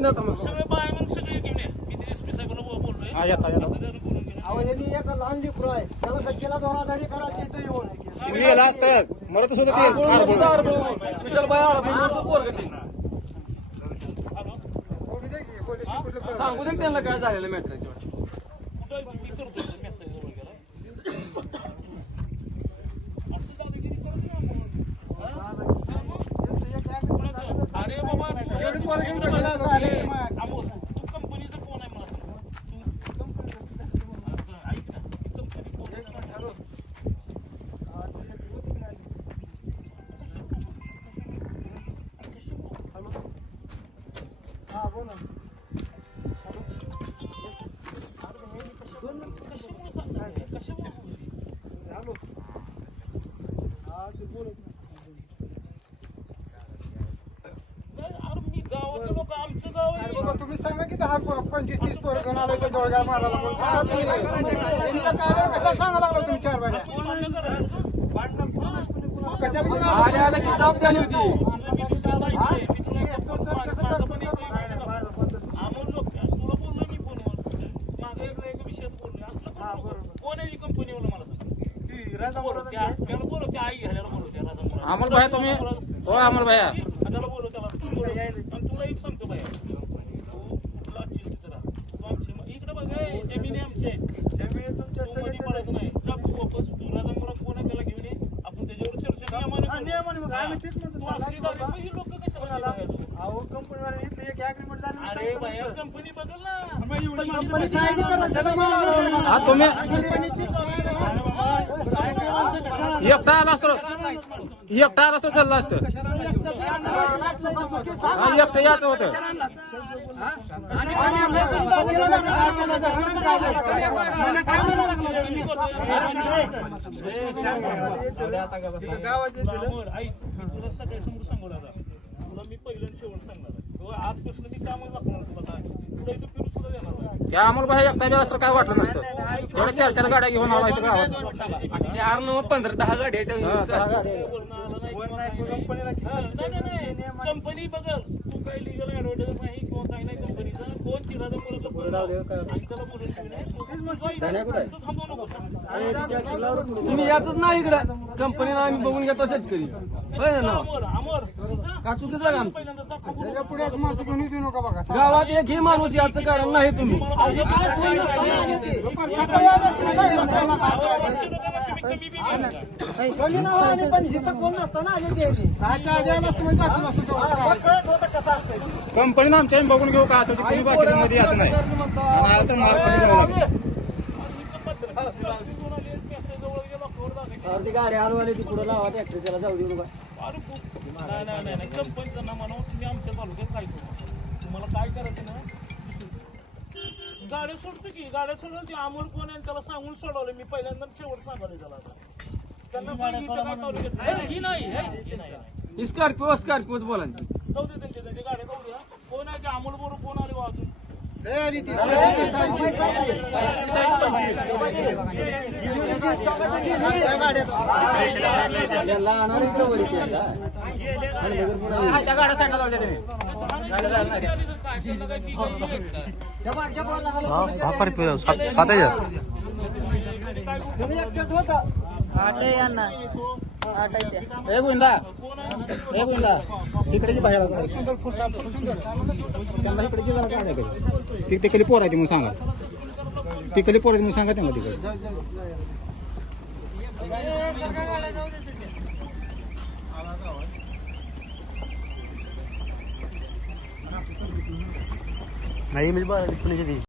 बोलून द्या मग. सगळे बाय मग सगळे घेऊन ये. मी ते एसपी साहेबांना बोललोय. येता बोलून घे. अहो यांनी एक लहान लेकरू आहे त्याला गच्चीला 2000 करायचे इथं येऊन तुम्ही गेला असतात मला तर सुद्धा विशाल बाय आला तो पोरग ते सांगू दे त्यांना काय झालेलं मॅटर कुठं मी करतोय मेसेज वगैरे. असं दादागिरी करत नाही आपण. अरे बाबा अमोल तू कंपनीचा कोण आहे मला सांग. तू ऐक ना कंपनी कोण आहे? हा बोला कशामुळे सांगताय? कशामुळे बोलली? हॅलो हा ते बोलत नाही, अरे मी गावाचे लोक आमचं गाव आहे. बाबा तुम्ही सांगा की 10-25-30 पोरं घेऊन आले तर जोडगाव मारायला म्हणून सांगा तुम्ही. यांच्या कानावर कसा सांगा लागला तुम्ही 4 महिने तू भांडण करायचं. कशाला घेऊन आले आले की दाब झाली होती. मी विशाल ऐकतोय. मी तुला एक माझं पण एक अमोल लोक तुला बोललो मी फोनवर. माझा एक विषय बोललोय. असलं कोण आहे ही कंपनी मला सांग. ती राजा बोलो त्याला बोलो त्या आई घालायला बोलो त्या राजा अमोल भाई तुम्ही हो अमोल भाई त्याला बोलो त्याला तू बोलो. आणि तुला एक सांगतो बाया तू कुठला चिंतित राहा. तू आमचे इकडे बघ जमीन आहे आमचे जमीन तुमच्या तू मध्ये पडायचं नाही. जा तू वापस तू राजा मुरा कोण आहे त्याला घेऊन ये. आपण त्याच्यावर चर्चा नियमाने मग आम्ही तेच म्हणतो तू असली दारू ही लोक कशाला बघायला? अहो कंपनीवाले इथलं एक ऍग्रीमेंट झालं अरे बाया कंपनी बदल ना. कंपनी काय बी करा, त्याला बोलावं. हा तुम्ही कंपनीची एकटा आला असतो एकटा आला असतो चालला असतं हा एकटं याचं होतं गावात समोर ऐक मी तुला सगळ्या समोर सांगू दादा. तुला मी पहिलं आणि शेवट सांगणार आहे. तेव्हा आजपासून मी कामच दाखवणार तुला काय. तुला इथं फिरू सुद्धा देणार नाही. त्या अमोल भाई एकटा गेला असतं काय वाटलं नसतं एवढ्या 4 गाड्या घेऊन आला इथं गावात 4 9 15 10 गाडी आहेत. कंपनी बघल तू काही लिगल ऍडव्हर्टाइज नाही किंवा काही नाही कंपनीचं कोण तिराजा बोलत थांबवू नको. तुम्ही याच ना इकडे कंपनीला आम्ही बघून घेतो शेतकरी होय ना अमोर अमोर का चुकीचं आहे आमचं. पहिल्यांदा दाखव. त्याच्या पुढे असं माणसं घेऊन येऊ नका बघा गावात एक ही माणूस याचं कारण नाही तुम्ही. कमी नाव आले पण इथं कोण नसतं ना आले ते दहाच्या आधी आला असतं म्हणजे दाखवलं असतं तेवढं. कळत होतं कसं असतं कंपनीनं आमच्या बघून घेऊ का असं कोणी बाकी मध्ये यायचं नाही आणि आलं तर मार खाली जावं लागेल. ती गाडी हलवाली ती पुढे लावा ट्रॅक्टर त्याला जाऊ देऊ नका. नाही कंपनीचं ना म्हणा तुम्ही आमच्या तालुक्यात काय करू. तुम्हाला काय करायचं ना गाड्या सोडतो की गाड्या सोडून ती अमोल कोण आहे त्याला सांगून सोडवलं. मी पहिल्यांदा शेवट सांगायला त्याला आता त्यांना सांगितलं काय तालुक्यात ही नाही स्कॉर्पिओच बोला. जाऊ दे त्यांच्या गाड्या जाऊ द्या. कोण आहे ते अमोल बरोबर कोण आले बा अजून आली ती त्या गाड्या साईडला जाऊ द्या तुम्ही. एक गोविंदा इकडे जी बाहेर त्यांना इकडे जी जरा ते कधी पोर आहे म्हणून सांगा ती कधी पोर आहे म्हणून सांगा त्यांना तिकडे नाही म्हणजे